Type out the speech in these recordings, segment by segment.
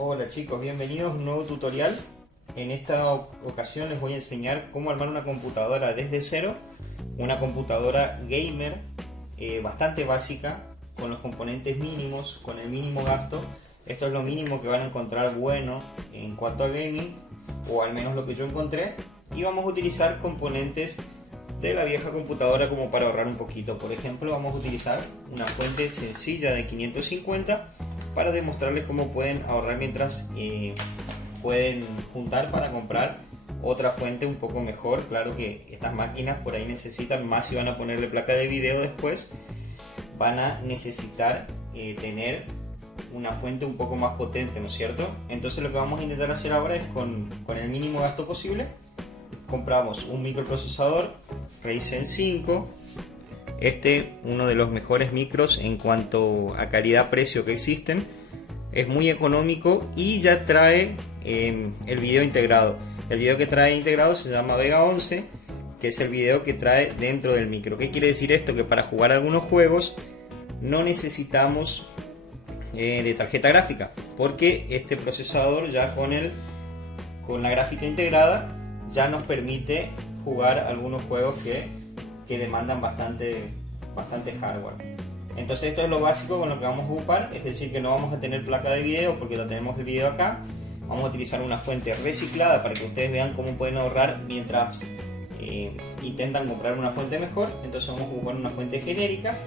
Hola chicos, bienvenidos a un nuevo tutorial. En esta ocasión les voy a enseñar cómo armar una computadora desde cero, una computadora gamer bastante básica, con los componentes mínimos, con el mínimo gasto. Esto es lo mínimo que van a encontrar bueno en cuanto a gaming, o al menos lo que yo encontré, y vamos a utilizar componentes de la vieja computadora como para ahorrar un poquito. Por ejemplo, vamos a utilizar una fuente sencilla de 550 para demostrarles cómo pueden ahorrar mientras pueden juntar para comprar otra fuente un poco mejor. Claro que estas máquinas por ahí necesitan más, si van a ponerle placa de video después van a necesitar tener una fuente un poco más potente, ¿no es cierto? Entonces lo que vamos a intentar hacer ahora es con el mínimo gasto posible. Compramos un microprocesador Ryzen 5, uno de los mejores micros en cuanto a calidad-precio que existen. Es muy económico y ya trae el video integrado. El video que trae integrado se llama Vega 11, que es el video que trae dentro del micro. ¿Qué quiere decir esto? Que para jugar algunos juegos no necesitamos de tarjeta gráfica, porque este procesador ya con la gráfica integrada ya nos permite jugar algunos juegos que demandan bastante hardware. Entonces esto es lo básico con lo que vamos a ocupar, es decir, que no vamos a tener placa de video porque ya tenemos el video acá. Vamos a utilizar una fuente reciclada para que ustedes vean cómo pueden ahorrar mientras intentan comprar una fuente mejor. Entonces vamos a ocupar una fuente genérica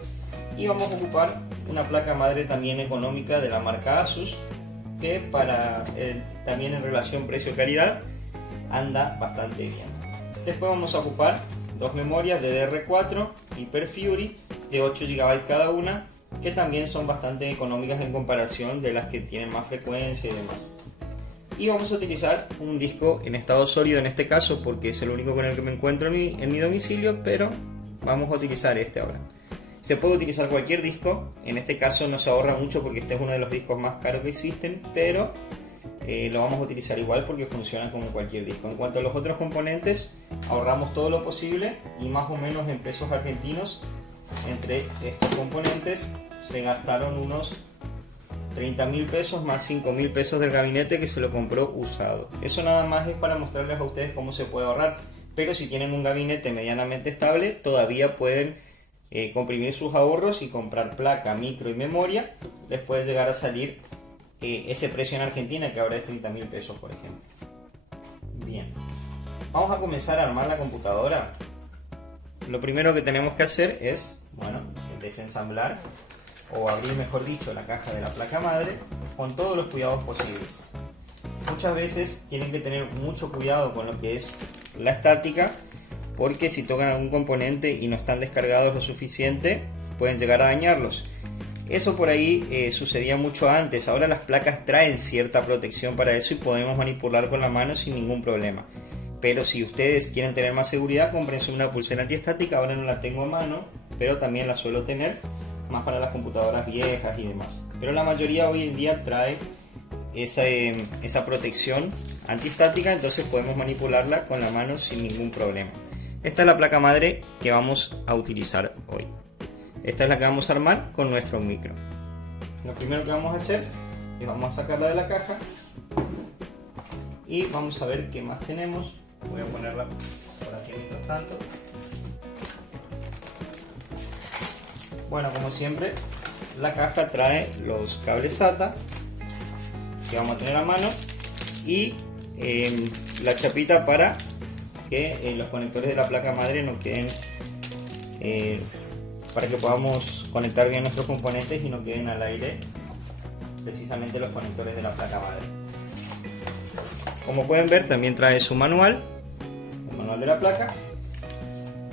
y vamos a ocupar una placa madre también económica de la marca Asus, que también en relación precio-calidad anda bastante bien. Después vamos a ocupar dos memorias DDR4 Hyper Fury de 8 GB cada una, que también son bastante económicas en comparación de las que tienen más frecuencia y demás. Y vamos a utilizar un disco en estado sólido en este caso, porque es el único con el que me encuentro en mi domicilio, pero vamos a utilizar este ahora. Se puede utilizar cualquier disco, en este caso no se ahorra mucho porque este es uno de los discos más caros que existen, pero lo vamos a utilizar igual porque funciona como cualquier disco. En cuanto a los otros componentes, ahorramos todo lo posible y más o menos en pesos argentinos, entre estos componentes se gastaron unos 30.000 pesos más 5.000 pesos del gabinete que se lo compró usado. Eso nada más es para mostrarles a ustedes cómo se puede ahorrar, pero si tienen un gabinete medianamente estable todavía pueden comprimir sus ahorros y comprar placa, micro y memoria. Les puede llegar a salir ese precio en Argentina, que ahora es 30.000 pesos por ejemplo. Bien, vamos a comenzar a armar la computadora. Lo primero que tenemos que hacer es, desensamblar o abrir, mejor dicho, la caja de la placa madre con todos los cuidados posibles. Muchas veces tienen que tener mucho cuidado con lo que es la estática, porque si tocan algún componente y no están descargados lo suficiente pueden llegar a dañarlos. Eso por ahí sucedía mucho antes. Ahora las placas traen cierta protección para eso y podemos manipular con la mano sin ningún problema. Pero si ustedes quieren tener más seguridad, cómprense una pulsera antiestática. Ahora no la tengo a mano, pero también la suelo tener, más para las computadoras viejas y demás. Pero la mayoría hoy en día trae esa protección antiestática, entonces podemos manipularla con la mano sin ningún problema. Esta es la placa madre que vamos a utilizar hoy. Esta es la que vamos a armar con nuestro micro. Lo primero que vamos a hacer es vamos a sacarla de la caja y vamos a ver qué más tenemos. Voy a ponerla por aquí mientras tanto. Bueno, como siempre, la caja trae los cables SATA que vamos a tener a mano y la chapita para que los conectores de la placa madre no queden, para que podamos conectar bien nuestros componentes y no queden al aire precisamente los conectores de la placa madre. Como pueden ver, también trae su manual, el manual de la placa,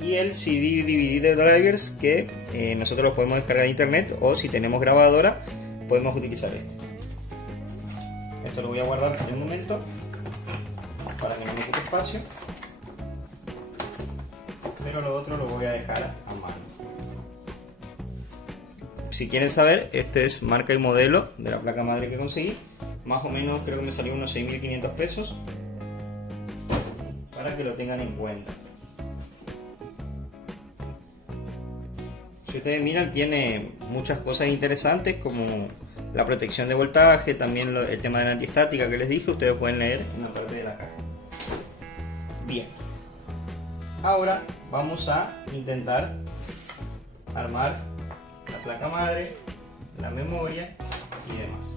y el CD DVD de drivers que nosotros los podemos descargar de internet, o si tenemos grabadora podemos utilizar este. Esto lo voy a guardar en un momento para que no me ocupe espacio, pero lo otro lo voy a dejar a mano. Si quieren saber, este es marca y modelo de la placa madre que conseguí. Más o menos creo que me salió unos 6.500 pesos, para que lo tengan en cuenta. Si ustedes miran, tiene muchas cosas interesantes como la protección de voltaje, también el tema de la antiestática que les dije, ustedes pueden leer en la parte de la caja. Bien, ahora vamos a intentar armar la placa madre, la memoria y demás.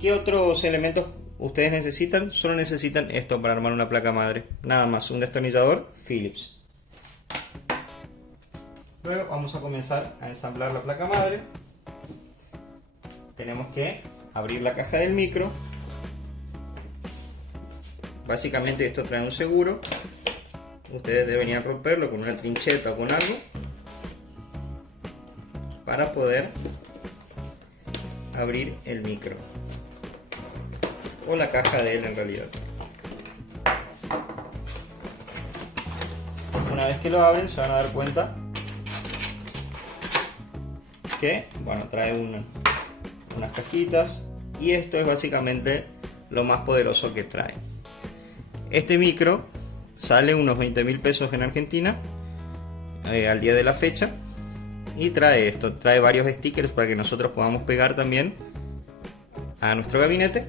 ¿Qué otros elementos ustedes necesitan? Solo necesitan esto para armar una placa madre, nada más, un destornillador Phillips. Luego vamos a comenzar a ensamblar la placa madre. Tenemos que abrir la caja del micro. Básicamente esto trae un seguro. Ustedes deberían romperlo con una trincheta o con algo para poder abrir el micro, o la caja de él en realidad. Una vez que lo abren se van a dar cuenta que, bueno, trae unas cajitas, y esto es básicamente lo más poderoso que trae. Este micro sale unos 20.000 pesos en Argentina al día de la fecha, y trae esto, trae varios stickers para que nosotros podamos pegar también a nuestro gabinete.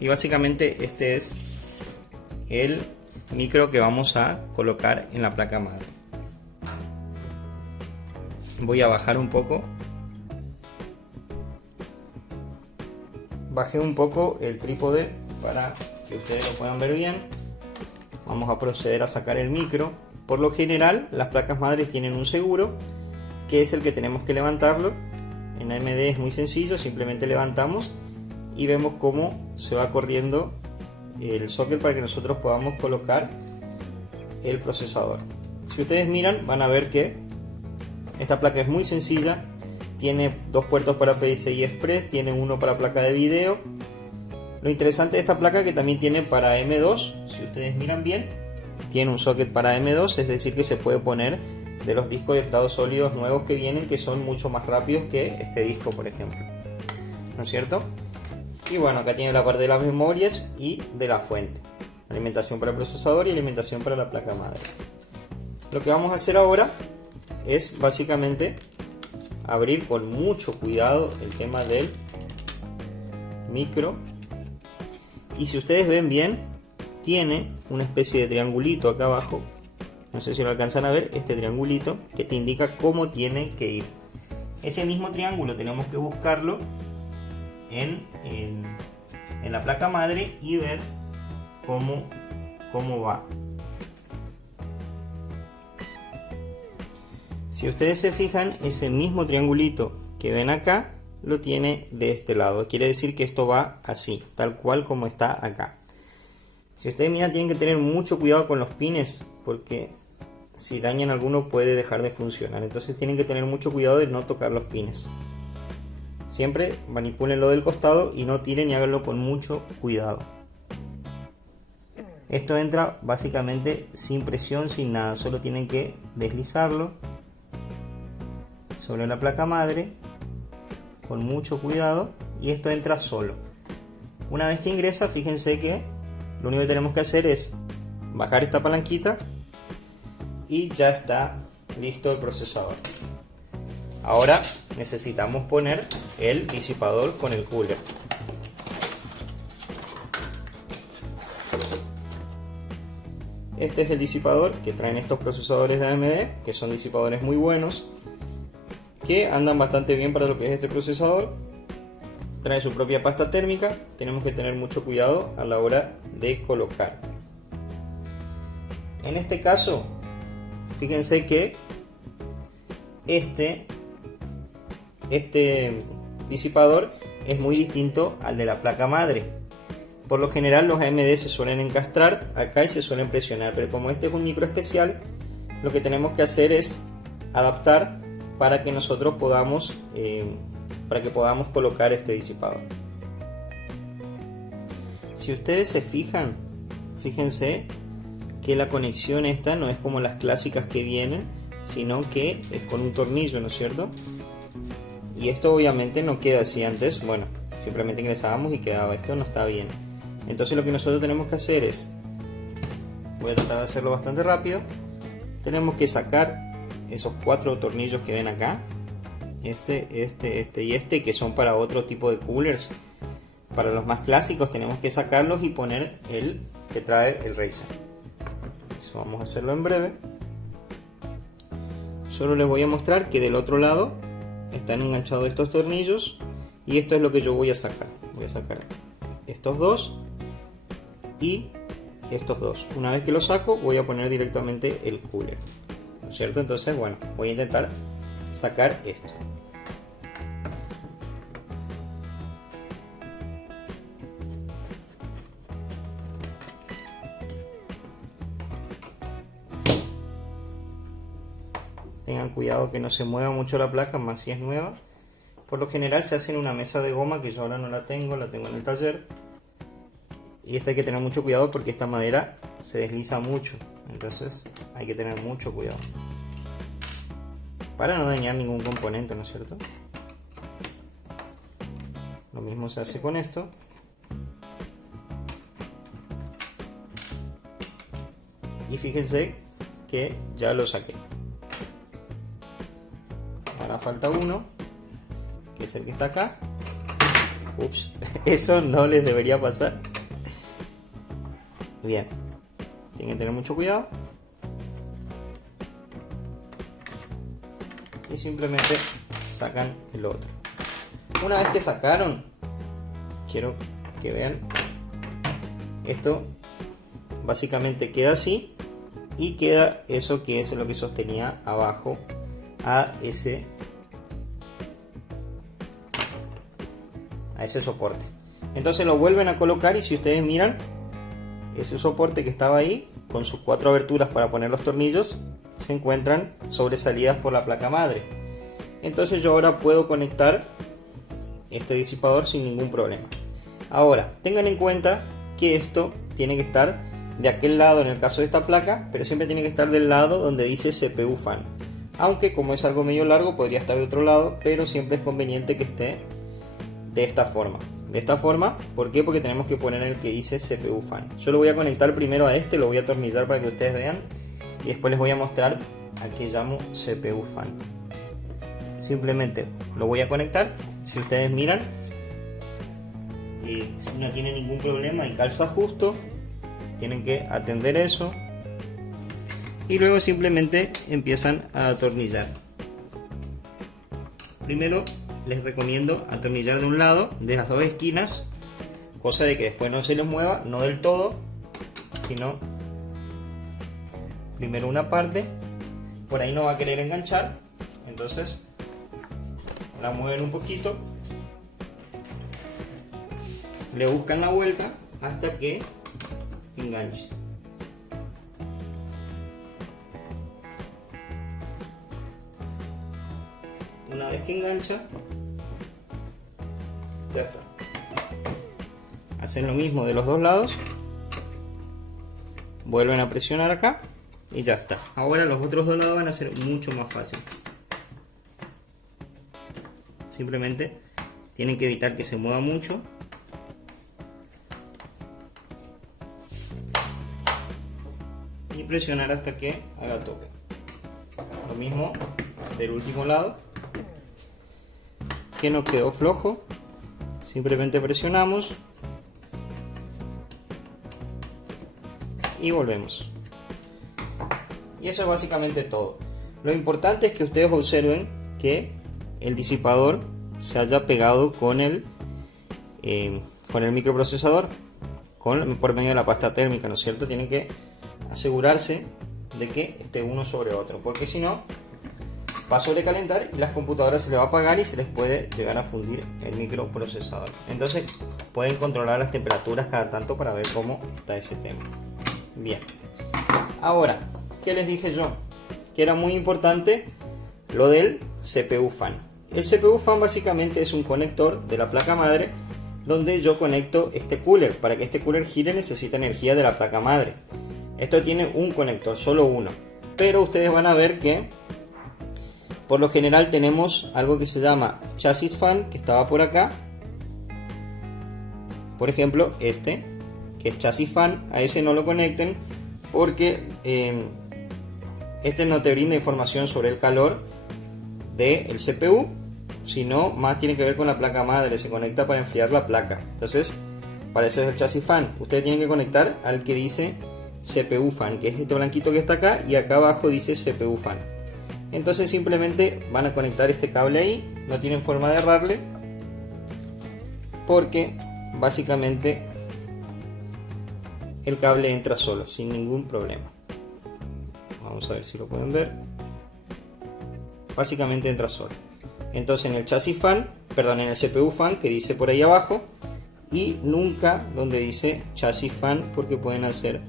Y básicamente este es el micro que vamos a colocar en la placa madre. Voy a bajar un poco. Bajé un poco el trípode para que ustedes lo puedan ver bien. Vamos a proceder a sacar el micro. Por lo general las placas madres tienen un seguro, que es el que tenemos que levantarlo. En AMD es muy sencillo, simplemente levantamos y vemos cómo se va corriendo el socket para que nosotros podamos colocar el procesador. Si ustedes miran, van a ver que esta placa es muy sencilla. Tiene dos puertos para PCI Express, tiene uno para placa de video. Lo interesante de esta placa es que también tiene para M2. Si ustedes miran bien, tiene un socket para M2, es decir que se puede poner de los discos de estado sólidos nuevos que vienen, que son mucho más rápidos que este disco, por ejemplo, ¿no es cierto? Y bueno, acá tiene la parte de las memorias y de la fuente, alimentación para el procesador y alimentación para la placa madre. Lo que vamos a hacer ahora es básicamente abrir con mucho cuidado el tema del micro, y si ustedes ven bien, tiene una especie de triangulito acá abajo. No sé si lo alcanzan a ver, este triangulito que te indica cómo tiene que ir. Ese mismo triángulo tenemos que buscarlo en la placa madre y ver cómo va. Si ustedes se fijan, ese mismo triangulito que ven acá lo tiene de este lado. Quiere decir que esto va así, tal cual como está acá. Si ustedes miran, tienen que tener mucho cuidado con los pines, porque si dañan alguno puede dejar de funcionar. Entonces tienen que tener mucho cuidado de no tocar los pines. Siempre manipúlenlo del costado y no tiren, y háganlo con mucho cuidado. Esto entra básicamente sin presión, sin nada. Solo tienen que deslizarlo sobre la placa madre con mucho cuidado, y esto entra solo. Una vez que ingresa, fíjense que lo único que tenemos que hacer es bajar esta palanquita y ya está listo el procesador. Ahora necesitamos poner el disipador con el cooler. Este es el disipador que traen estos procesadores de AMD, que son disipadores muy buenos, que andan bastante bien para lo que es este procesador. Trae su propia pasta térmica. Tenemos que tener mucho cuidado a la hora de colocar. En este caso, fíjense que este disipador es muy distinto al de la placa madre. Por lo general los AMD se suelen encastrar acá y se suelen presionar, pero como este es un micro especial, lo que tenemos que hacer es adaptar para que nosotros podamos colocar este disipador. Si ustedes se fijan, fíjense que la conexión esta no es como las clásicas que vienen, sino que es con un tornillo, ¿no es cierto? Y esto obviamente no queda así. Antes, bueno, simplemente ingresábamos y quedaba. Esto no está bien. Entonces lo que nosotros tenemos que hacer es, voy a tratar de hacerlo bastante rápido, tenemos que sacar esos 4 tornillos que ven acá, este y este, que son para otro tipo de coolers. Para los más clásicos tenemos que sacarlos y poner el que trae el Razer. Eso vamos a hacerlo en breve. Solo les voy a mostrar que del otro lado están enganchados estos tornillos y esto es lo que yo voy a sacar. Voy a sacar estos dos y estos dos. Una vez que los saco voy a poner directamente el cooler, ¿no es cierto? Entonces bueno, voy a intentar sacar esto. Tengan cuidado que no se mueva mucho la placa, más si es nueva. Por lo general se hace en una mesa de goma, que yo ahora no la tengo en el taller. Y esto hay que tener mucho cuidado porque esta madera se desliza mucho. Entonces hay que tener mucho cuidado para no dañar ningún componente, ¿no es cierto? Lo mismo se hace con esto. Y fíjense que ya lo saqué. Ahora falta uno, que es el que está acá. Ups, eso no les debería pasar. Bien, tienen que tener mucho cuidado. Y simplemente sacan el otro. Una vez que sacaron, quiero que vean, esto básicamente queda así. Y queda eso que es lo que sostenía abajo a ese soporte. Entonces lo vuelven a colocar y si ustedes miran, ese soporte que estaba ahí con sus 4 aberturas para poner los tornillos se encuentran sobresalidas por la placa madre. Entonces yo ahora puedo conectar este disipador sin ningún problema. Ahora tengan en cuenta que esto tiene que estar de aquel lado en el caso de esta placa, pero siempre tiene que estar del lado donde dice CPU fan. Aunque como es algo medio largo podría estar de otro lado, pero siempre es conveniente que esté de esta forma. De esta forma, ¿por qué? Porque tenemos que poner el que dice CPU fan. Yo lo voy a conectar primero a este, lo voy a atornillar para que ustedes vean y después les voy a mostrar a qué llamo CPU fan. Simplemente lo voy a conectar, si ustedes miran, si no tiene ningún problema y calza justo, tienen que atender eso y luego simplemente empiezan a atornillar. Primero les recomiendo atornillar de un lado, de las dos esquinas, cosa de que después no se les mueva, no del todo, sino primero una parte. Por ahí no va a querer enganchar, entonces la mueven un poquito, le buscan la vuelta hasta que enganche. Una vez que engancha, ya está. Hacen lo mismo de los dos lados, vuelven a presionar acá y ya está. Ahora los otros dos lados van a ser mucho más fácil. Simplemente tienen que evitar que se mueva mucho. Y presionar hasta que haga tope. Lo mismo del último lado, que no quedó flojo, simplemente presionamos y volvemos. Y eso es básicamente todo. Lo importante es que ustedes observen que el disipador se haya pegado con el microprocesador por medio de la pasta térmica, ¿no es cierto? Tienen que asegurarse de que esté uno sobre otro, porque si no va a sobrecalentar y las computadoras se les va a apagar y se les puede llegar a fundir el microprocesador. Entonces pueden controlar las temperaturas cada tanto para ver cómo está ese tema. Bien, ahora, ¿qué les dije yo? Que era muy importante lo del CPU fan. El CPU fan básicamente es un conector de la placa madre donde yo conecto este cooler. Para que este cooler gire necesita energía de la placa madre. Esto tiene un conector, solo uno, pero ustedes van a ver que por lo general tenemos algo que se llama chasis fan, que estaba por acá. Por ejemplo, este, que es chasis fan, a ese no lo conecten porque este no te brinda información sobre el calor del CPU sino más tiene que ver con la placa madre, se conecta para enfriar la placa. Entonces, para eso es el chasis fan. Ustedes tienen que conectar al que dice CPU fan, que es este blanquito que está acá, y acá abajo dice CPU fan. Entonces simplemente van a conectar este cable ahí, no tienen forma de errarle, porque básicamente el cable entra solo, sin ningún problema. Vamos a ver si lo pueden ver. Básicamente entra solo. Entonces en el chasis fan, perdón, en el CPU fan que dice por ahí abajo, y nunca donde dice chasis fan, porque pueden hacer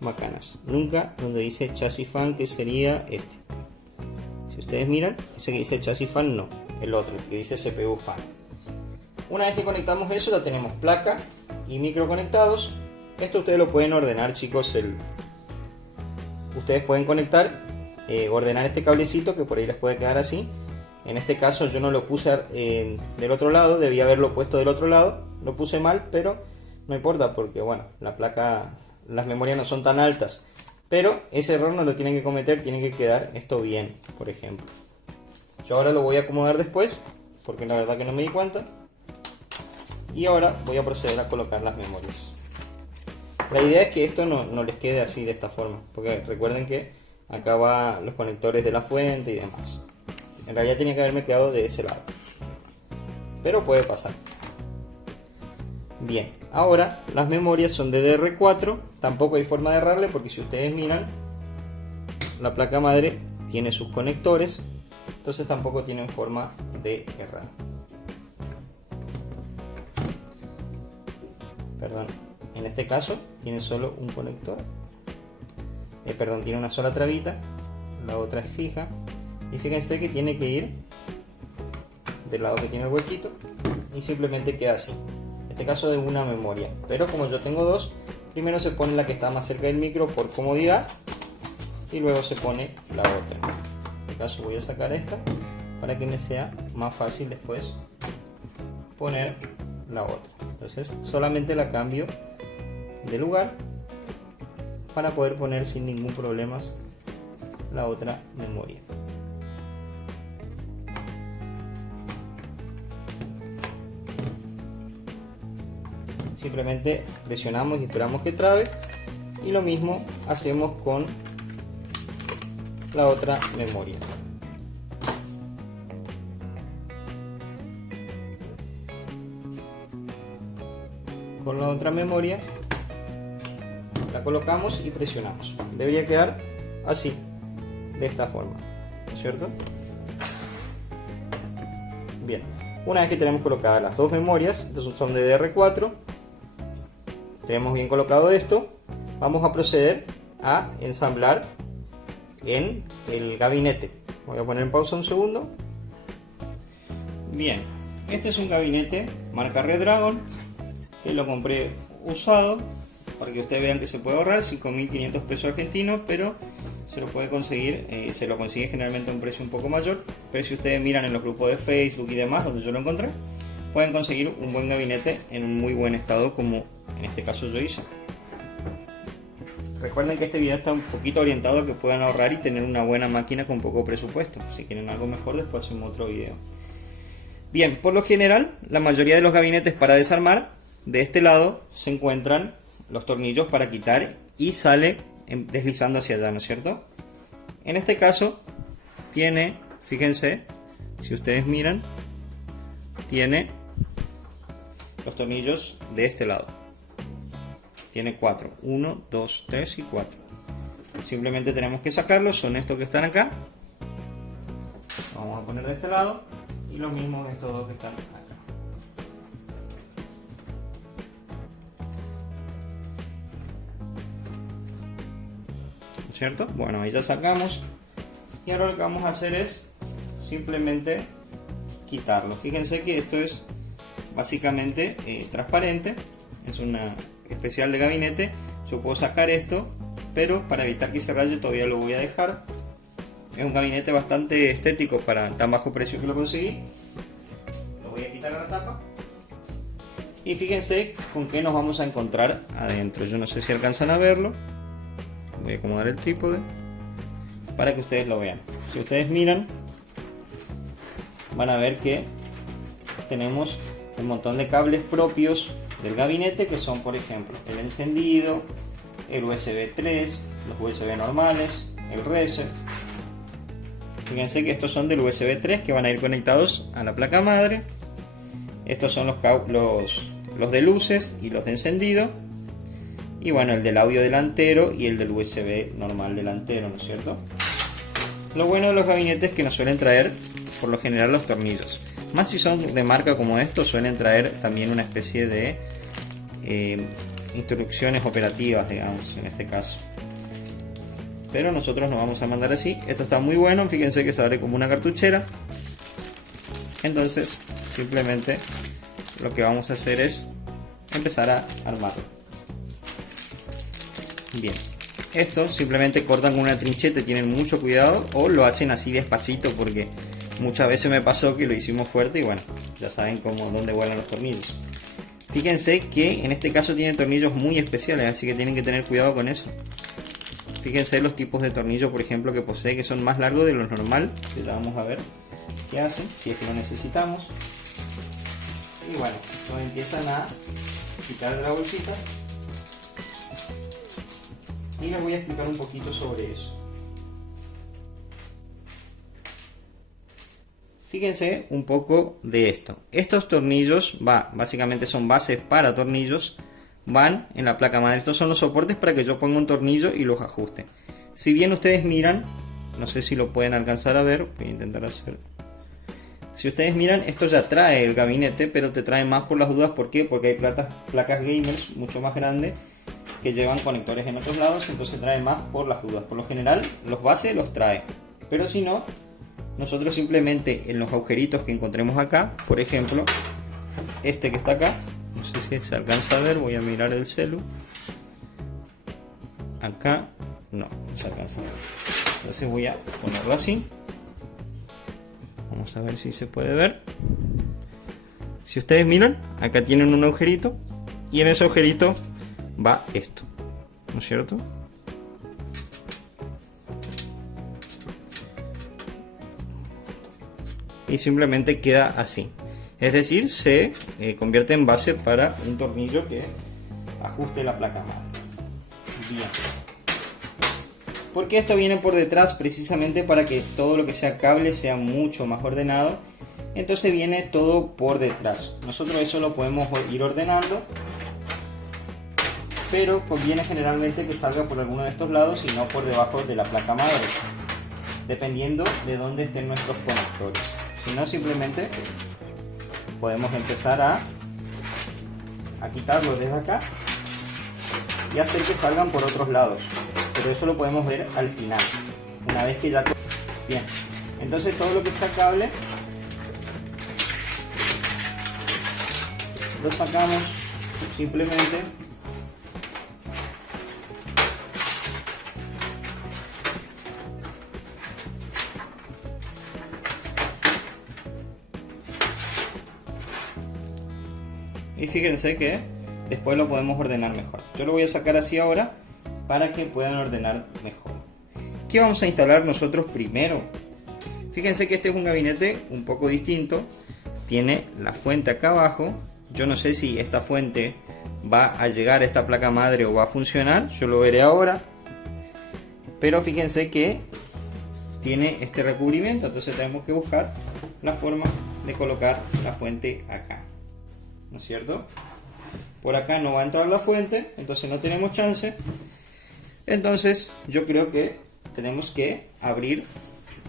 macanas. Nunca donde dice chasis fan, que sería este. Si ustedes miran, ese que dice chasis fan no, el otro, el que dice CPU fan. Una vez que conectamos eso, ya tenemos placa y micro conectados. Esto ustedes lo pueden ordenar, chicos. Ustedes pueden conectar, ordenar este cablecito que por ahí les puede quedar así. En este caso yo no lo puse del otro lado, debía haberlo puesto del otro lado. Lo puse mal, pero no importa porque bueno, la placa, las memorias no son tan altas. Pero ese error no lo tienen que cometer, tiene que quedar esto bien, por ejemplo. Yo ahora lo voy a acomodar después, porque la verdad que no me di cuenta. Y ahora voy a proceder a colocar las memorias. La idea es que esto no les quede así de esta forma, porque recuerden que acá van los conectores de la fuente y demás. En realidad tenía que haberme quedado de ese lado, pero puede pasar. Bien, ahora las memorias son de DDR4, tampoco hay forma de errarle porque si ustedes miran, la placa madre tiene sus conectores, entonces tampoco tienen forma de errar. Perdón, en este caso tiene solo un conector, perdón, tiene una sola trabita, la otra es fija, y fíjense que tiene que ir del lado que tiene el huequito y simplemente queda así. En este caso de una memoria, pero como yo tengo dos, primero se pone la que está más cerca del micro por comodidad y luego se pone la otra. En este caso voy a sacar esta para que me sea más fácil después poner la otra. Entonces solamente la cambio de lugar para poder poner sin ningún problema la otra memoria. Simplemente presionamos y esperamos que trabe, y lo mismo hacemos con la otra memoria. Con la otra memoria la colocamos y presionamos. Debería quedar así, de esta forma, ¿cierto? Bien, una vez que tenemos colocadas las dos memorias, entonces son de DDR4, tenemos bien colocado esto, vamos a proceder a ensamblar en el gabinete. Voy a poner en pausa un segundo. Bien, este es un gabinete marca Redragon, que lo compré usado para que ustedes vean que se puede ahorrar 5.500 pesos argentinos, pero se lo puede conseguir, se lo consigue generalmente a un precio un poco mayor. Pero si ustedes miran en los grupos de Facebook y demás donde yo lo encontré, pueden conseguir un buen gabinete en un muy buen estado, como en este caso yo hice. Recuerden que este video está un poquito orientado a que puedan ahorrar y tener una buena máquina con poco presupuesto. Si quieren algo mejor, después hacemos otro video. Bien, por lo general, la mayoría de los gabinetes para desarmar, de este lado se encuentran los tornillos para quitar y sale deslizando hacia allá, ¿no es cierto? En este caso tiene, fíjense, si ustedes miran, tiene los tornillos de este lado. Tiene 4, 1, 2, 3 y 4. Simplemente tenemos que sacarlos, son estos que están acá. Vamos a poner de este lado y lo mismo estos dos que están acá. ¿Cierto? Bueno, ahí ya sacamos, y ahora lo que vamos a hacer es simplemente quitarlo. Fíjense que esto es básicamente transparente, es una especial de gabinete. Yo puedo sacar esto, pero para evitar que se raye todavía lo voy a dejar. Es un gabinete bastante estético para tan bajo precio que lo conseguí. Lo voy a quitar a la tapa y fíjense con qué nos vamos a encontrar adentro. Yo no sé si alcanzan a verlo. Voy a acomodar el trípode para que ustedes lo vean. Si ustedes miran, van a ver que tenemos un montón de cables propios del gabinete, que son, por ejemplo, el encendido, el USB 3, los USB normales, el reset. Fíjense que estos son del USB 3 que van a ir conectados a la placa madre. Estos son los de luces y los de encendido. Y bueno, el del audio delantero y el del USB normal delantero, ¿no es cierto? Lo bueno de los gabinetes es que nos suelen traer por lo general los tornillos. Más si son de marca como estos, suelen traer también una especie de instrucciones operativas, digamos, en este caso. Pero nosotros nos vamos a mandar así. Esto está muy bueno, fíjense que se abre como una cartuchera. Entonces, simplemente lo que vamos a hacer es empezar a armarlo. Bien, esto simplemente cortan con una trincheta, tienen mucho cuidado, o lo hacen así despacito, porque muchas veces me pasó que lo hicimos fuerte y bueno, ya saben dónde vuelan los tornillos. Fíjense que en este caso tiene tornillos muy especiales, así que tienen que tener cuidado con eso. Fíjense los tipos de tornillos, por ejemplo, que posee, que son más largos de lo normal, que ya vamos a ver qué hacen, si es que lo necesitamos. Y bueno, nos empiezan a quitar de la bolsita. Y les voy a explicar un poquito sobre eso. Fíjense un poco de esto. Estos tornillos, básicamente son bases para tornillos, van en la placa madre. Estos son los soportes para que yo ponga un tornillo y los ajuste. Si bien ustedes miran, no sé si lo pueden alcanzar a ver, voy a intentar hacer. Si ustedes miran, esto ya trae el gabinete, pero te trae más por las dudas. ¿Por qué? Porque hay placas gamers mucho más grandes que llevan conectores en otros lados, entonces trae más por las dudas. Por lo general, los bases los trae, pero si no, nosotros simplemente en los agujeritos que encontremos acá, por ejemplo, este que está acá, no sé si se alcanza a ver, voy a mirar el celu. Acá, no se alcanza a ver. Entonces voy a ponerlo así. Vamos a ver si se puede ver. Si ustedes miran, acá tienen un agujerito y en ese agujerito va esto, ¿no es cierto? Y simplemente queda así. Es decir, se convierte en base para un tornillo que ajuste la placa madre. Bien. Porque esto viene por detrás precisamente para que todo lo que sea cable sea mucho más ordenado. Entonces viene todo por detrás. Nosotros eso lo podemos ir ordenando, pero conviene generalmente que salga por alguno de estos lados y no por debajo de la placa madre, dependiendo de dónde estén nuestros conectores. Si no, simplemente podemos empezar a quitarlo desde acá y hacer que salgan por otros lados, pero eso lo podemos ver al final, una vez que ya todo bien. Entonces todo lo que sea cable lo sacamos simplemente y fíjense que después lo podemos ordenar mejor. Yo lo voy a sacar así ahora para que puedan ordenar mejor. ¿Qué vamos a instalar nosotros primero? Fíjense que este es un gabinete un poco distinto. Tiene la fuente acá abajo. Yo no sé si esta fuente va a llegar a esta placa madre o va a funcionar. Yo lo veré ahora. Pero fíjense que tiene este recubrimiento. Entonces tenemos que buscar la forma de colocar la fuente acá, ¿no es cierto? Por acá no va a entrar la fuente, entonces no tenemos chance. Entonces yo creo que tenemos que abrir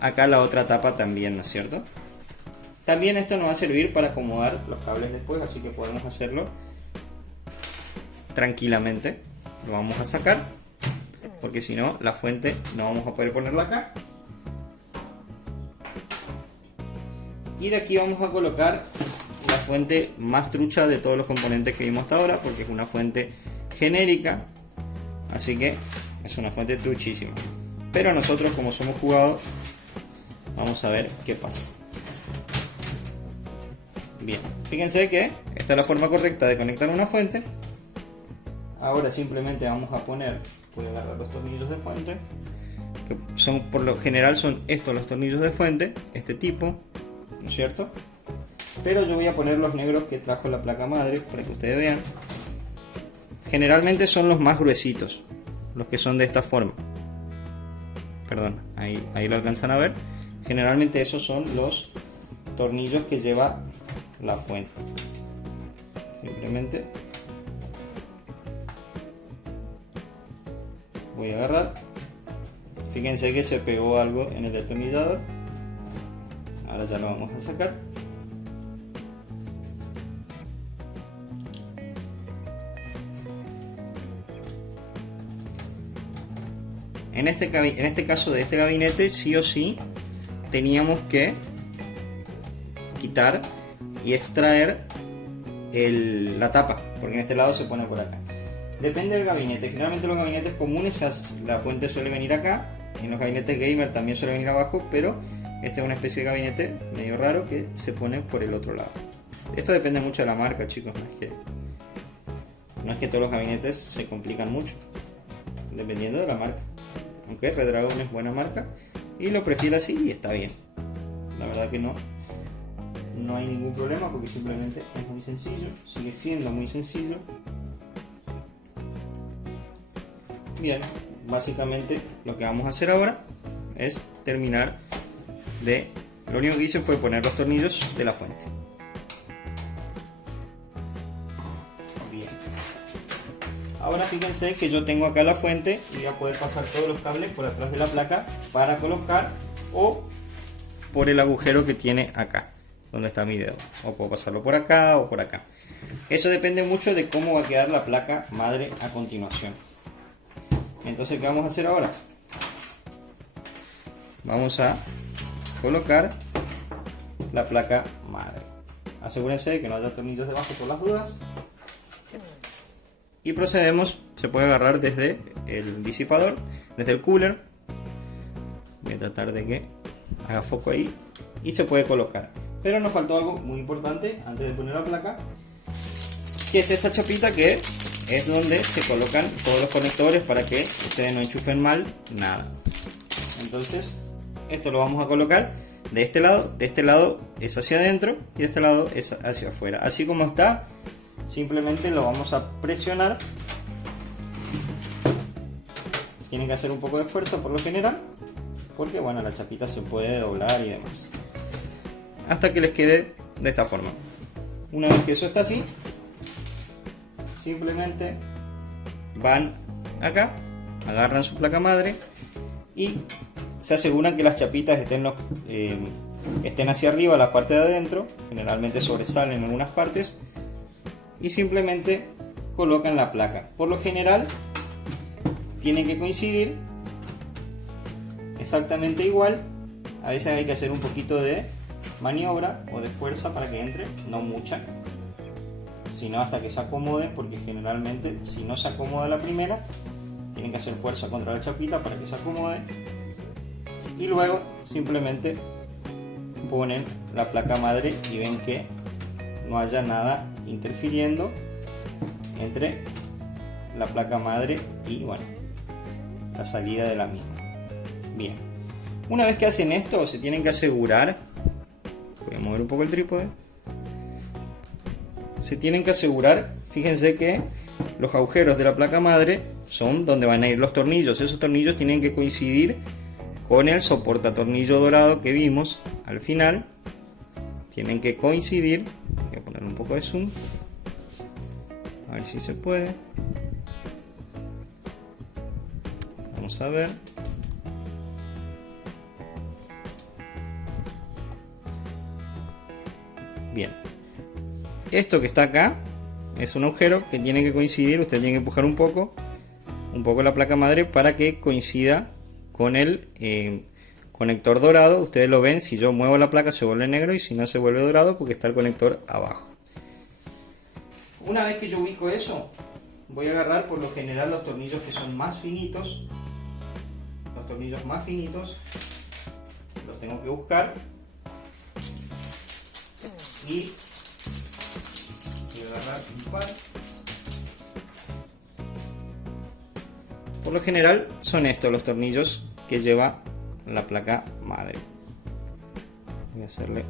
acá la otra tapa también, ¿no es cierto? También esto nos va a servir para acomodar los cables después, así que podemos hacerlo tranquilamente. Lo vamos a sacar, porque si no la fuente no vamos a poder ponerla acá. Y de aquí vamos a colocar la fuente más trucha de todos los componentes que vimos hasta ahora, porque es una fuente genérica, así que es una fuente truchísima. Pero nosotros, como somos jugados, vamos a ver qué pasa. Bien, fíjense que esta es la forma correcta de conectar una fuente. Ahora simplemente vamos a poner, voy a agarrar los tornillos de fuente, que son, por lo general son estos los tornillos de fuente, este tipo, ¿no es cierto? pero yo voy a poner los negros que trajo la placa madre para que ustedes vean. Generalmente son los más gruesitos, los que son de esta forma. Perdón, ahí lo alcanzan a ver. Generalmente esos son los tornillos que lleva la fuente. Simplemente voy a agarrar. Fíjense que se pegó algo en el destornillador. Ahora ya lo vamos a sacar. En este caso de este gabinete, sí o sí teníamos que quitar y extraer la tapa, porque en este lado se pone por acá. Depende del gabinete. Generalmente en los gabinetes comunes la fuente suele venir acá. En los gabinetes gamer también suele venir abajo, pero este es una especie de gabinete medio raro que se pone por el otro lado. Esto depende mucho de la marca, chicos. No es que todos los gabinetes se complican mucho, dependiendo de la marca. Aunque Redragon es buena marca y lo prefiero así y está bien. La verdad que no hay ningún problema porque simplemente es muy sencillo, sigue siendo muy sencillo. Bien, básicamente lo que vamos a hacer ahora es terminar lo único que hice fue poner los tornillos de la fuente. Bien. Ahora fíjense que yo tengo acá la fuente y voy a poder pasar todos los cables por atrás de la placa para colocar, o por el agujero que tiene acá, donde está mi dedo. O puedo pasarlo por acá o por acá. Eso depende mucho de cómo va a quedar la placa madre a continuación. Entonces, ¿qué vamos a hacer ahora? Vamos a colocar la placa madre. Asegúrense de que no haya tornillos debajo por las dudas. Y procedemos, se puede agarrar desde el disipador, desde el cooler. Voy a tratar de que haga foco ahí. Y se puede colocar. Pero nos faltó algo muy importante antes de poner la placa, que es esta chapita que es donde se colocan todos los conectores para que ustedes no enchufen mal nada. Entonces esto lo vamos a colocar de este lado es hacia adentro y de este lado es hacia afuera. Así como está, simplemente lo vamos a presionar. Tienen que hacer un poco de fuerza por lo general, porque bueno, la chapita se puede doblar y demás. Hasta que les quede de esta forma. Una vez que eso está así, simplemente van acá, agarran su placa madre y se aseguran que las chapitas estén hacia arriba, la parte de adentro. Generalmente sobresalen en algunas partes, y simplemente colocan la placa. Por lo general tienen que coincidir exactamente igual. A veces hay que hacer un poquito de maniobra o de fuerza para que entre, no mucha, sino hasta que se acomode, porque generalmente si no se acomoda la primera, tienen que hacer fuerza contra la chapita para que se acomode, y luego simplemente ponen la placa madre y ven que no haya nada interfiriendo entre la placa madre y bueno, la salida de la misma. Bien, una vez que hacen esto, se tienen que asegurar, voy a mover un poco el trípode, se tienen que asegurar, fíjense que los agujeros de la placa madre son donde van a ir los tornillos. Esos tornillos tienen que coincidir con el soportatornillo dorado que vimos al final. Tienen que coincidir. Voy a poner un poco de zoom, a ver si se puede. Vamos a ver. Bien, esto que está acá es un agujero que tiene que coincidir. Usted tiene que empujar un poco la placa madre para que coincida con el conector dorado. Ustedes lo ven, si yo muevo la placa se vuelve negro, y si no se vuelve dorado porque está el conector abajo. Una vez que yo ubico eso, voy a agarrar por lo general los tornillos que son más finitos. Los tornillos más finitos los tengo que buscar y voy a agarrar un par. Por lo general son estos los tornillos que lleva la placa madre. Voy a hacerle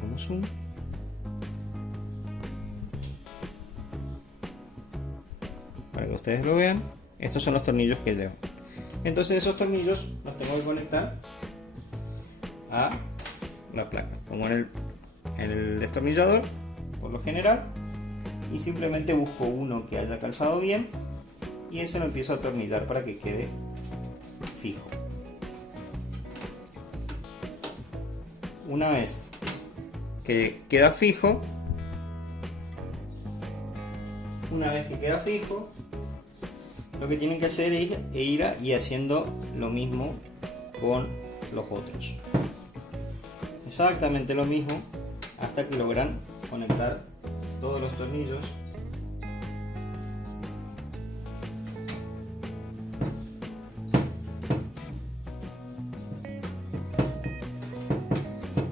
como zoom. para que ustedes lo vean. Estos son los tornillos que llevan. Entonces esos tornillos los tengo que conectar a la placa. Pongo en el destornillador, por lo general, y simplemente busco uno que haya calzado bien y ese lo empiezo a atornillar para que quede fijo. Una vez que queda fijo, lo que tienen que hacer es ir haciendo lo mismo con los otros. Exactamente lo mismo hasta que logran conectar todos los tornillos.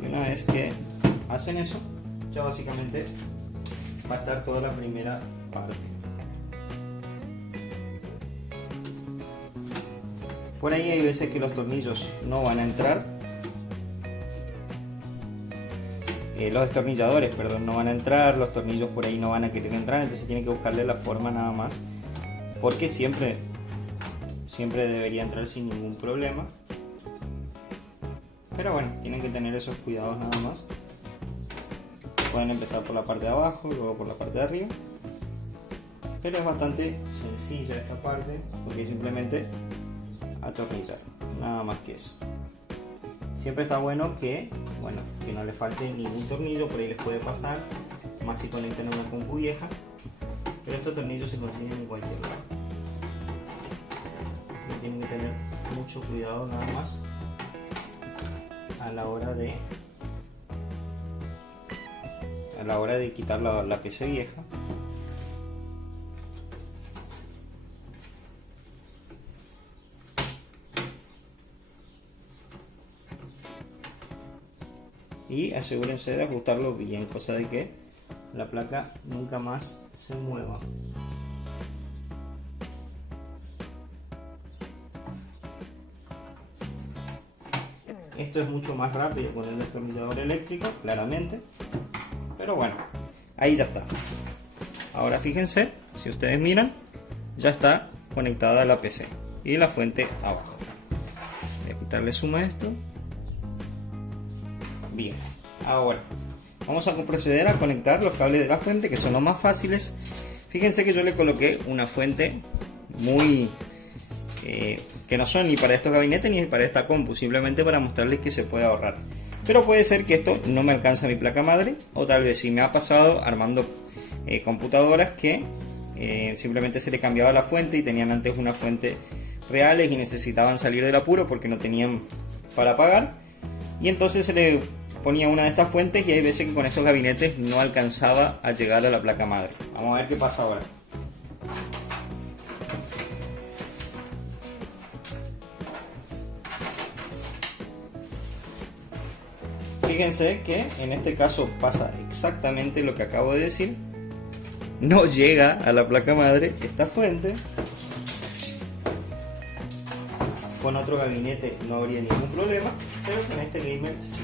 Y una vez que hacen eso, ya básicamente va a estar toda la primera parte. Por ahí hay veces que los tornillos no van a entrar, los destornilladores, perdón, no van a entrar, los tornillos por ahí no van a querer entrar, entonces tienen que buscarle la forma nada más, porque siempre debería entrar sin ningún problema. Pero bueno, tienen que tener esos cuidados nada más. Pueden empezar por la parte de abajo y luego por la parte de arriba, pero es bastante sencilla esta parte porque simplemente atornillar, nada más que eso. Siempre está bueno que no le falte ningún tornillo, por ahí les puede pasar, más si conectan una compu vieja, pero estos tornillos se consiguen en cualquier lado. Así que tienen que tener mucho cuidado nada más a la hora de quitar la PC vieja. Y asegúrense de ajustarlo bien, cosa de que la placa nunca más se mueva. Esto es mucho más rápido con el destornillador eléctrico, claramente, pero bueno, ahí ya está. Ahora fíjense, si ustedes miran, ya está conectada la PC y la fuente abajo. Voy a quitarle suma a esto. Bien, ahora vamos a proceder a conectar los cables de la fuente, que son los más fáciles. Fíjense que yo le coloqué una fuente muy que no son ni para estos gabinetes ni para esta compu, simplemente para mostrarles que se puede ahorrar. Pero puede ser que esto no me alcanza mi placa madre, o tal vez sí me ha pasado armando computadoras que simplemente se le cambiaba la fuente y tenían antes una fuente reales y necesitaban salir del apuro porque no tenían para pagar, y entonces se le ponía una de estas fuentes y hay veces que con esos gabinetes no alcanzaba a llegar a la placa madre. Vamos a ver qué pasa ahora. Fíjense que en este caso pasa exactamente lo que acabo de decir. No llega a la placa madre esta fuente. Con otro gabinete no habría ningún problema, pero con este gamer sí.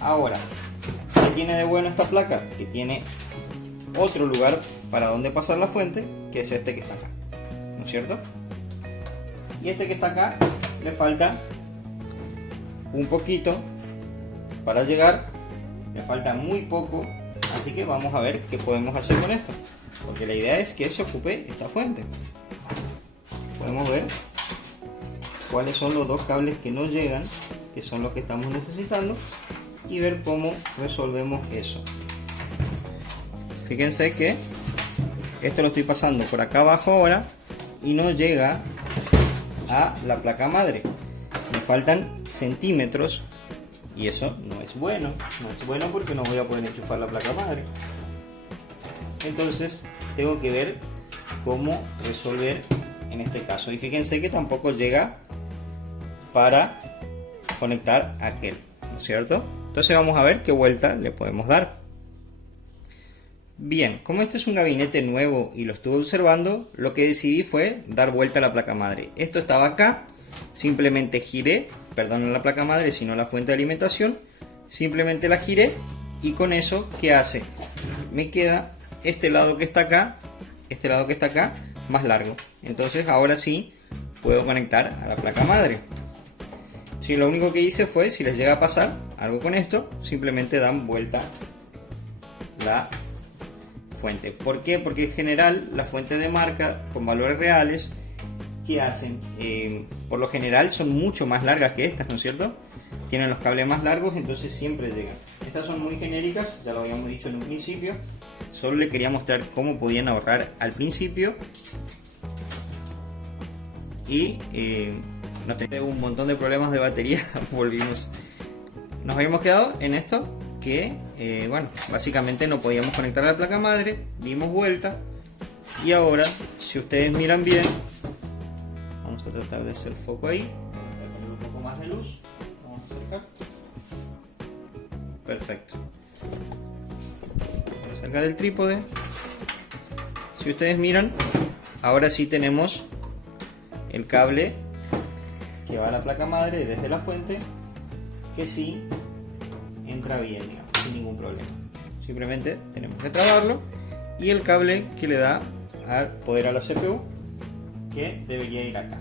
Ahora, ¿qué tiene de bueno esta placa? Que tiene otro lugar para donde pasar la fuente, que es este que está acá, ¿no es cierto? Y este que está acá le falta un poquito para llegar, le falta muy poco, así que vamos a ver qué podemos hacer con esto, porque la idea es que se ocupe esta fuente. Podemos ver cuáles son los dos cables que no llegan, que son los que estamos necesitando, y ver cómo resolvemos eso. Fíjense que esto lo estoy pasando por acá abajo ahora y no llega a la placa madre. Me faltan centímetros y eso no es bueno. No es bueno porque no voy a poder enchufar la placa madre. Entonces tengo que ver cómo resolver en este caso. Y fíjense que tampoco llega para conectar aquel, ¿no es cierto? Entonces vamos a ver qué vuelta le podemos dar. Bien, como este es un gabinete nuevo y lo estuve observando, lo que decidí fue dar vuelta a la placa madre. Esto estaba acá, simplemente giré, perdón, no la placa madre sino la fuente de alimentación, simplemente la giré y con eso, ¿qué hace? Me queda este lado que está acá este lado que está acá más largo. Entonces ahora sí puedo conectar a la placa madre. Si lo único que hice fue, si les llega a pasar algo con esto, simplemente dan vuelta la fuente. ¿Por qué? Porque en general las fuentes de marca con valores reales, ¿qué hacen? Por lo general son mucho más largas que estas, ¿no es cierto? Tienen los cables más largos, entonces siempre llegan. Estas son muy genéricas, ya lo habíamos dicho en un principio. Solo les quería mostrar cómo podían ahorrar al principio. Y nos tenemos un montón de problemas de batería. Volvimos. Nos habíamos quedado en esto que, bueno, básicamente no podíamos conectar a la placa madre. Dimos vuelta. Y ahora, si ustedes miran bien, vamos a tratar de hacer foco ahí. Vamos a poner un poco más de luz. Vamos a acercar. Perfecto. Voy a sacar el trípode. Si ustedes miran, ahora sí tenemos el cable que va a la placa madre desde la fuente, que sí entra bien, digamos, sin ningún problema. Simplemente tenemos que trabarlo, y el cable que le da poder a la CPU, que debería ir acá.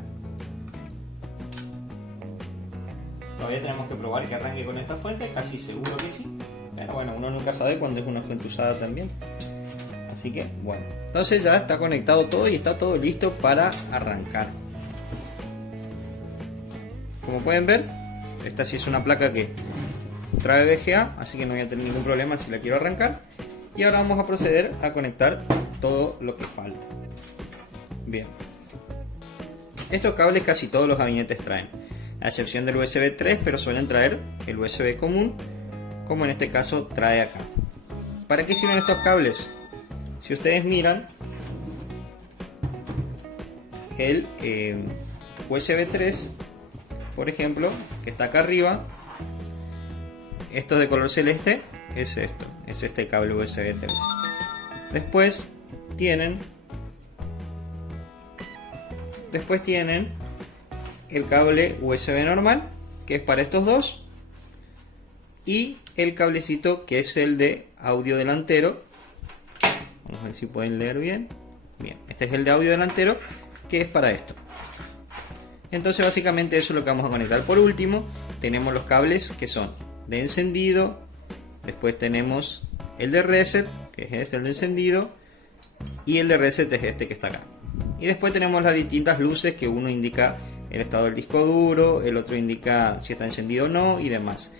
Todavía tenemos que probar que arranque con esta fuente, casi seguro que sí, pero bueno, uno nunca sabe cuando es una fuente usada también. Así que bueno, entonces ya está conectado todo y está todo listo para arrancar. Como pueden ver, esta sí es una placa que trae VGA, así que no voy a tener ningún problema si la quiero arrancar. Y ahora vamos a proceder a conectar todo lo que falta. Bien, estos cables casi todos los gabinetes traen, a excepción del USB 3, pero suelen traer el USB común, como en este caso trae acá. ¿Para qué sirven estos cables? Si ustedes miran, el USB 3, por ejemplo, que está acá arriba, esto de color celeste es esto, es este cable USB 3. Después tienen el cable USB normal, que es para estos dos, y el cablecito que es el de audio delantero. Vamos a ver si pueden leer bien. Bien, este es el de audio delantero, que es para esto. Entonces básicamente eso es lo que vamos a conectar. Por último tenemos los cables que son de encendido, después tenemos el de reset, que es este, el de encendido, y el de reset es este que está acá. Y después tenemos las distintas luces, que uno indica el estado del disco duro, el otro indica si está encendido o no, y demás,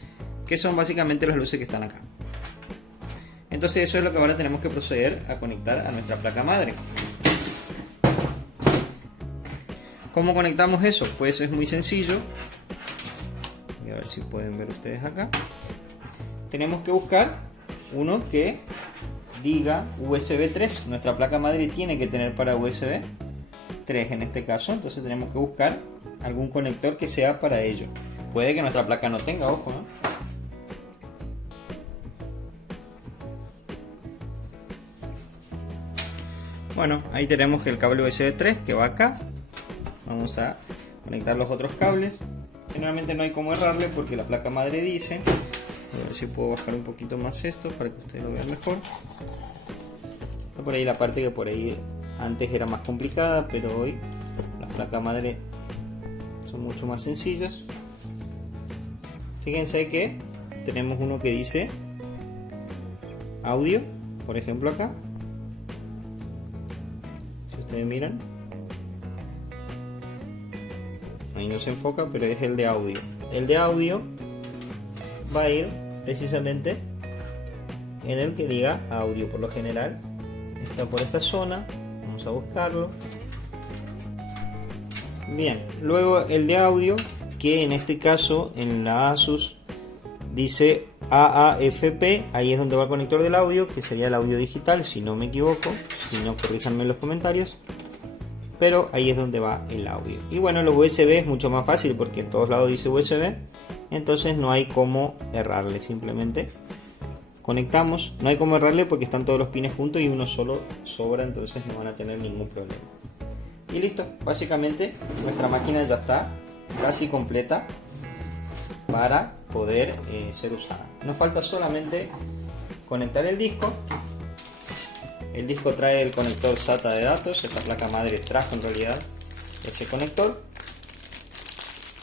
que son básicamente las luces que están acá. Entonces eso es lo que ahora tenemos que proceder a conectar a nuestra placa madre. ¿Cómo conectamos eso? Pues es muy sencillo. Voy a ver si pueden ver ustedes acá. Tenemos que buscar uno que diga USB 3. Nuestra placa madre tiene que tener para USB 3 en este caso. Entonces tenemos que buscar algún conector que sea para ello. Puede que nuestra placa no tenga, ojo, ¿no? Bueno, ahí tenemos el cable USB 3 que va acá. Vamos a conectar los otros cables. Generalmente no hay como errarle porque la placa madre dice. A ver si puedo bajar un poquito más esto para que ustedes lo vean mejor. Está por ahí la parte que por ahí antes era más complicada, pero hoy las placas madre son mucho más sencillas. Fíjense que tenemos uno que dice audio, por ejemplo acá. Si ustedes miran, ahí no se enfoca, pero es el de audio. El de audio va a ir precisamente en el que diga audio. Por lo general está por esta zona. Vamos a buscarlo. Bien, luego el de audio, que en este caso en la Asus dice AAFP. Ahí es donde va el conector del audio, que sería el audio digital, si no me equivoco. Si no, corríjanme en los comentarios. Pero ahí es donde va el audio. Y bueno, los USB es mucho más fácil porque en todos lados dice USB. Entonces no hay como errarle, simplemente conectamos. No hay como errarle porque están todos los pines juntos y uno solo sobra, entonces no van a tener ningún problema. Y listo, básicamente nuestra máquina ya está casi completa para poder ser usada. Nos falta solamente conectar el disco El disco trae el conector SATA de datos, esta placa madre trajo en realidad ese conector,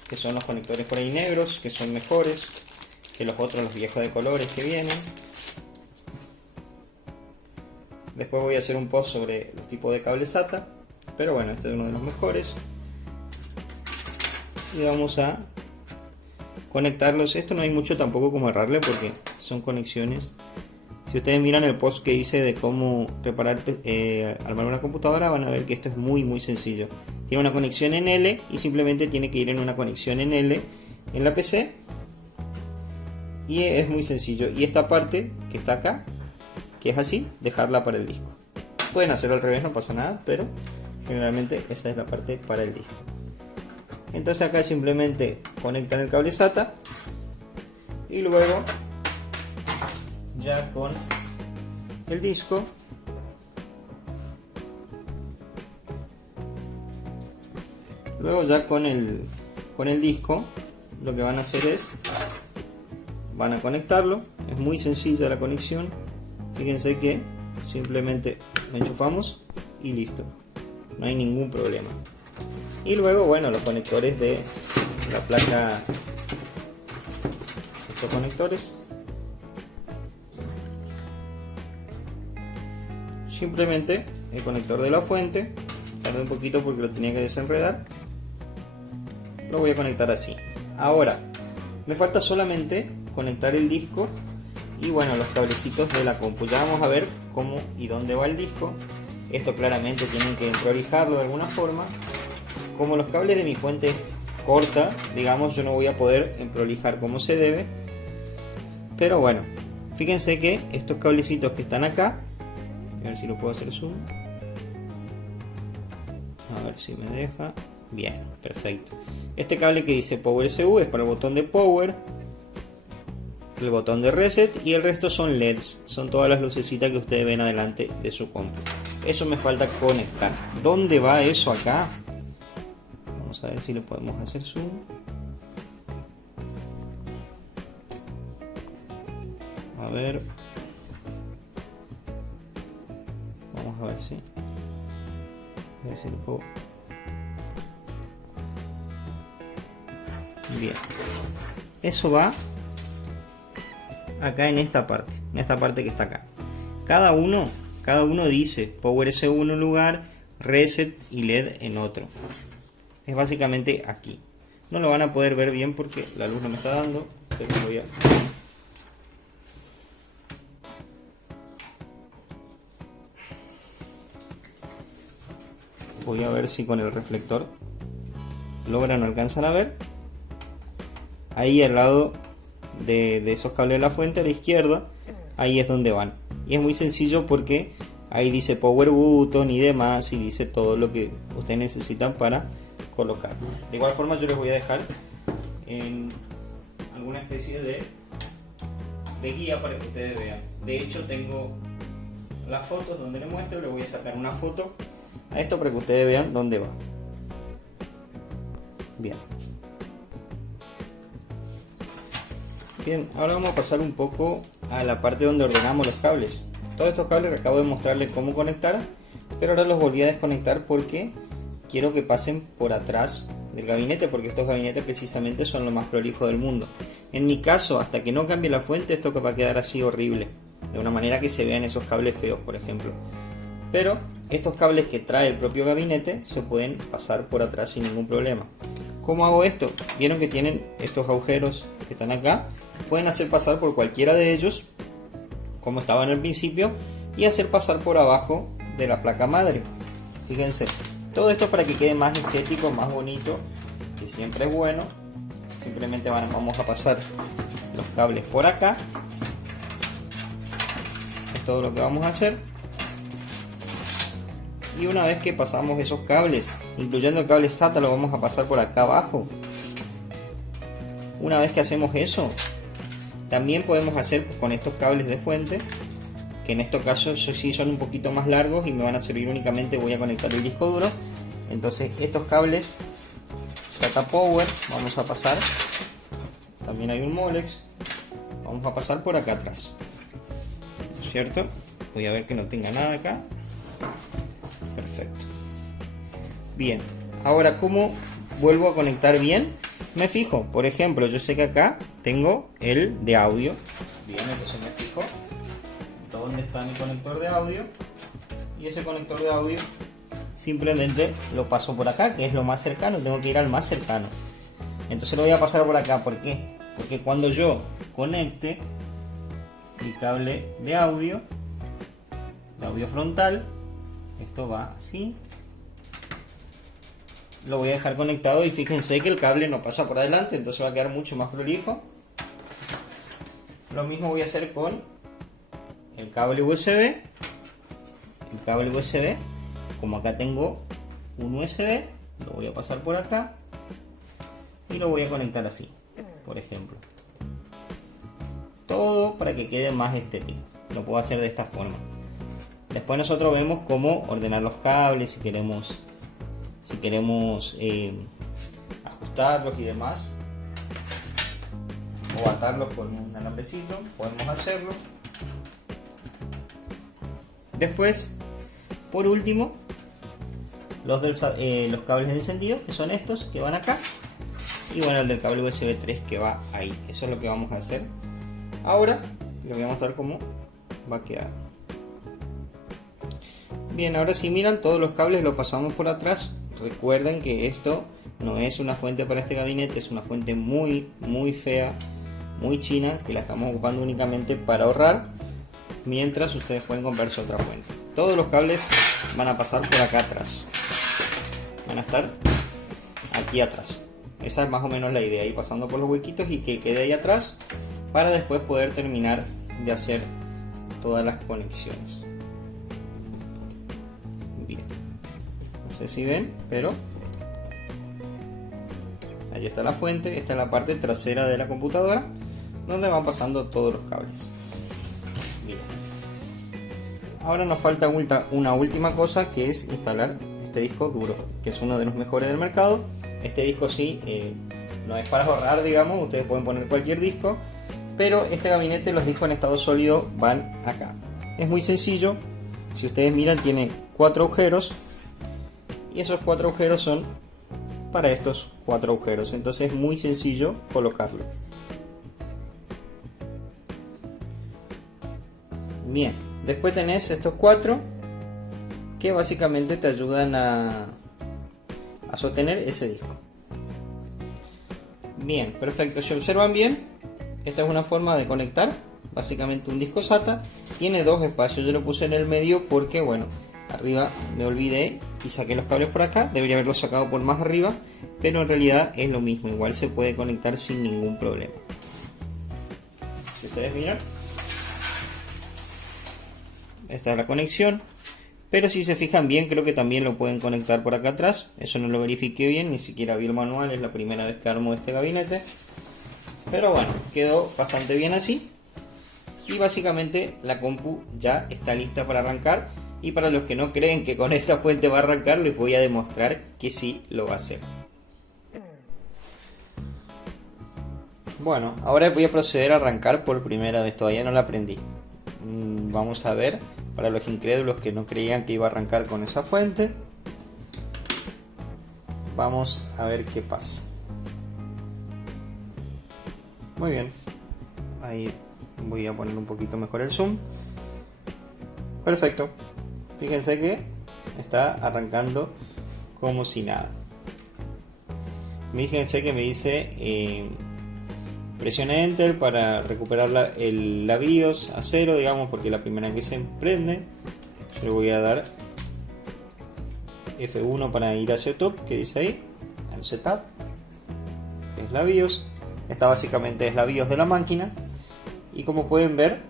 que son los conectores por ahí negros, que son mejores que los otros, los viejos de colores que vienen. Después voy a hacer un post sobre los tipos de cable SATA, pero bueno, este es uno de los mejores. Y vamos a conectarlos. Esto no hay mucho tampoco como errarle porque son conexiones. Si ustedes miran el post que hice de cómo reparar, armar una computadora, van a ver que esto es muy sencillo. Tiene una conexión en L y simplemente tiene que ir en una conexión en L en la PC. Y es muy sencillo. Y esta parte que está acá, que es así, dejarla para el disco. Pueden hacerlo al revés, no pasa nada, pero generalmente esa es la parte para el disco. Entonces acá simplemente conectan el cable SATA y luego ya con el disco disco lo que van a hacer es van a conectarlo. Es muy sencilla la conexión, fíjense que simplemente lo enchufamos y listo, no hay ningún problema. Y luego, bueno, los conectores de la placa, estos conectores, simplemente el conector de la fuente, tardé un poquito porque lo tenía que desenredar, lo voy a conectar así. Ahora me falta solamente conectar el disco y bueno, los cablecitos de la compu. Ya vamos a ver cómo y dónde va el disco. Esto claramente tienen que prolijarlo de alguna forma. Como los cables de mi fuente es corta, digamos, yo no voy a poder prolijar como se debe. Pero bueno, fíjense que estos cablecitos que están acá, a ver si lo puedo hacer zoom, a ver si me deja. Bien, perfecto. Este cable que dice Power SU es para el botón de Power, el botón de Reset, y el resto son LEDs, son todas las lucecitas que ustedes ven adelante de su compu. Eso me falta conectar. ¿Dónde va eso acá? Vamos a ver si le podemos hacer zoom. A ver. Vamos a ver si. A ver si lo puedo. Bien. Eso va acá en esta parte que está acá. Cada uno dice Power SU en un lugar, Reset y LED en otro. Es básicamente aquí. No lo van a poder ver bien porque la luz no me está dando, pero voy a ver si con el reflector logran alcanzar a ver. Ahí al lado de esos cables de la fuente a la izquierda, ahí es donde van. Y es muy sencillo porque ahí dice Power Button y demás, y dice todo lo que ustedes necesitan para colocar. De igual forma yo les voy a dejar en alguna especie de guía para que ustedes vean. De hecho tengo las fotos donde les muestro, les voy a sacar una foto a esto para que ustedes vean dónde va. Bien. Bien, ahora vamos a pasar un poco a la parte donde ordenamos los cables. Todos estos cables acabo de mostrarles cómo conectar, pero ahora los volví a desconectar porque quiero que pasen por atrás del gabinete, porque estos gabinetes precisamente son lo más prolijo del mundo. En mi caso, hasta que no cambie la fuente, esto va a quedar así horrible, de una manera que se vean esos cables feos, por ejemplo. Pero estos cables que trae el propio gabinete se pueden pasar por atrás sin ningún problema. ¿Cómo hago esto? Vieron que tienen estos agujeros que están acá. Pueden hacer pasar por cualquiera de ellos, como estaba en el principio, y hacer pasar por abajo de la placa madre. Fíjense, todo esto es para que quede más estético, más bonito, que siempre es bueno. Simplemente vamos a pasar los cables por acá. Es todo lo que vamos a hacer. Y una vez que pasamos esos cables, incluyendo el cable SATA, lo vamos a pasar por acá abajo. Una vez que hacemos eso, también podemos hacer con estos cables de fuente, que en estos casos sí son un poquito más largos y me van a servir únicamente, voy a conectar el disco duro. Entonces estos cables SATA Power vamos a pasar, también hay un Molex, vamos a pasar por acá atrás, ¿cierto? Voy a ver que no tenga nada acá. Perfecto. Bien, ahora ¿cómo vuelvo a conectar bien? Me fijo, por ejemplo, yo sé que acá tengo el de audio. Bien, entonces me fijo dónde está mi conector de audio. Y ese conector de audio simplemente lo paso por acá, que es lo más cercano. Tengo que ir al más cercano. Entonces lo voy a pasar por acá. ¿Por qué? Porque cuando yo conecte mi cable de audio frontal, esto va así, lo voy a dejar conectado y fíjense que el cable no pasa por adelante, entonces va a quedar mucho más prolijo. Lo mismo voy a hacer con el cable USB. Como acá tengo un USB, lo voy a pasar por acá y lo voy a conectar así, por ejemplo. Todo para que quede más estético. Lo puedo hacer de esta forma. Después nosotros vemos cómo ordenar los cables, si queremos ajustarlos y demás, o atarlos con un alambrecito, podemos hacerlo. Después, por último, los cables de encendido, que son estos que van acá, y bueno, el del cable USB 3 que va ahí. Eso es lo que vamos a hacer. Ahora les voy a mostrar cómo va a quedar. Bien, ahora si miran, todos los cables los pasamos por atrás. Recuerden que esto no es una fuente para este gabinete, es una fuente muy fea, muy china, que la estamos ocupando únicamente para ahorrar, mientras ustedes pueden comprarse otra fuente. Todos los cables van a pasar por acá atrás, van a estar aquí atrás. Esa es más o menos la idea, ir pasando por los huequitos y que quede ahí atrás, para después poder terminar de hacer todas las conexiones. Bien, no sé si ven, pero ahí está la fuente. Esta es la parte trasera de la computadora donde van pasando todos los cables. Bien, ahora nos falta una última cosa, que es instalar este disco duro, que es uno de los mejores del mercado. Este disco sí, no es para ahorrar, digamos, ustedes pueden poner cualquier disco, pero este gabinete, los discos en estado sólido van acá. Es muy sencillo, si ustedes miran tiene 4 agujeros, y esos 4 agujeros son para estos 4 agujeros, entonces es muy sencillo colocarlo. Bien, después tenés estos 4 que básicamente te ayudan a sostener ese disco. Bien, perfecto. Si observan bien, esta es una forma de conectar básicamente un disco SATA. Tiene 2 espacios, yo lo puse en el medio porque, bueno, arriba me olvidé y saqué los cables por acá. Debería haberlos sacado por más arriba, pero en realidad es lo mismo, igual se puede conectar sin ningún problema. Si ustedes miran, esta es la conexión. Pero si se fijan bien, creo que también lo pueden conectar por acá atrás. Eso no lo verifiqué bien, ni siquiera vi el manual, es la primera vez que armo este gabinete. Pero bueno, quedó bastante bien así. Y básicamente la compu ya está lista para arrancar. Y para los que no creen que con esta fuente va a arrancar, les voy a demostrar que sí lo va a hacer. Bueno, ahora voy a proceder a arrancar por primera vez, todavía no la aprendí. Vamos a ver. Para los incrédulos que no creían que iba a arrancar con esa fuente, vamos a ver qué pasa. Muy bien, ahí voy a poner un poquito mejor el zoom. Perfecto, fíjense que está arrancando como si nada. Fíjense que me dice presione Enter para recuperar la BIOS a 0, digamos, porque la primera que se prende. Yo le voy a dar F1 para ir a Setup, que dice ahí, al Setup, que es la BIOS. Esta básicamente es la BIOS de la máquina. Y como pueden ver,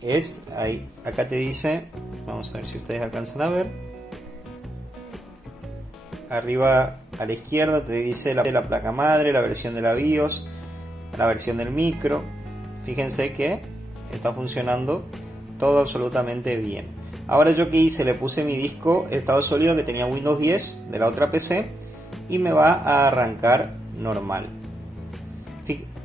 es ahí, acá te dice, vamos a ver si ustedes alcanzan a ver. Arriba a la izquierda te dice la placa madre, la versión de la BIOS, la versión del micro. Fíjense que está funcionando todo absolutamente bien. Ahora yo que hice, le puse mi disco estado sólido que tenía Windows 10 de la otra PC y me va a arrancar normal.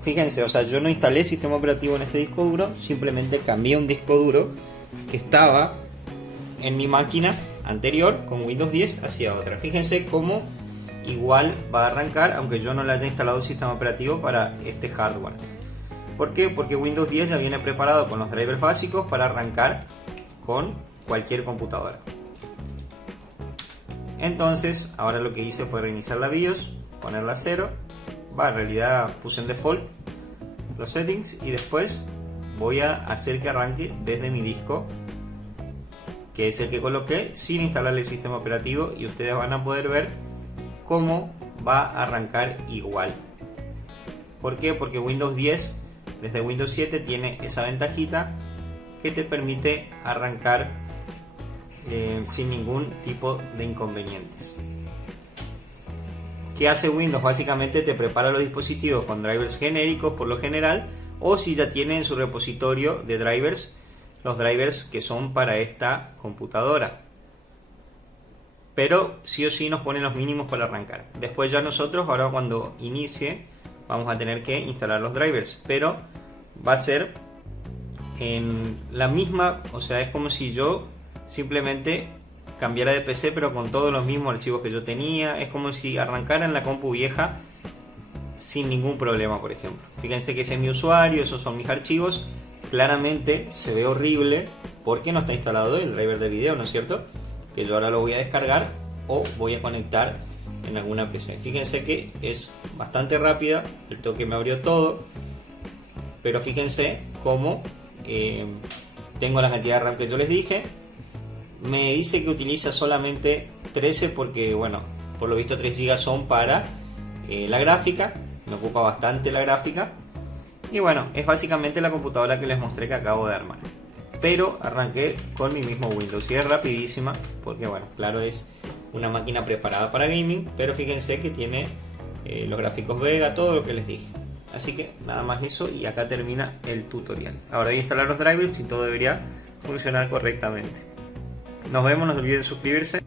Fíjense, o sea, yo no instalé sistema operativo en este disco duro, simplemente cambié un disco duro que estaba en mi máquina anterior con Windows 10 hacia otra. Fíjense cómo igual va a arrancar aunque yo no le haya instalado el sistema operativo para este hardware. ¿Por qué? Porque Windows 10 ya viene preparado con los drivers básicos para arrancar con cualquier computadora. Entonces ahora lo que hice fue reiniciar la BIOS, ponerla a 0. En realidad puse en default los settings y después voy a hacer que arranque desde mi disco, que es el que coloqué sin instalarle el sistema operativo, y ustedes van a poder ver cómo va a arrancar igual. ¿Por qué? Porque Windows 10 desde Windows 7 tiene esa ventajita que te permite arrancar sin ningún tipo de inconvenientes. ¿Qué hace Windows? Básicamente te prepara los dispositivos con drivers genéricos por lo general, o si ya tiene en su repositorio de drivers los drivers que son para esta computadora, pero sí o sí nos ponen los mínimos para arrancar. Después ya nosotros, ahora cuando inicie, vamos a tener que instalar los drivers, pero va a ser en la misma, o sea, es como si yo simplemente cambiara de PC pero con todos los mismos archivos que yo tenía. Es como si arrancara en la compu vieja sin ningún problema, por ejemplo. Fíjense que ese es mi usuario, esos son mis archivos. Claramente se ve horrible porque no está instalado el driver de video, ¿no es cierto? Que yo ahora lo voy a descargar o voy a conectar en alguna PC. Fíjense que es bastante rápida, el toque me abrió todo, pero fíjense cómo tengo la cantidad de RAM que yo les dije. Me dice que utiliza solamente 13 porque, bueno, por lo visto 3 GB son para la gráfica, me ocupa bastante la gráfica. Y bueno, es básicamente la computadora que les mostré que acabo de armar. Pero arranqué con mi mismo Windows y es rapidísima porque, bueno, claro, es una máquina preparada para gaming, pero fíjense que tiene los gráficos Vega, todo lo que les dije. Así que nada más eso y acá termina el tutorial. Ahora voy a instalar los drivers y todo debería funcionar correctamente. Nos vemos, no se olviden suscribirse.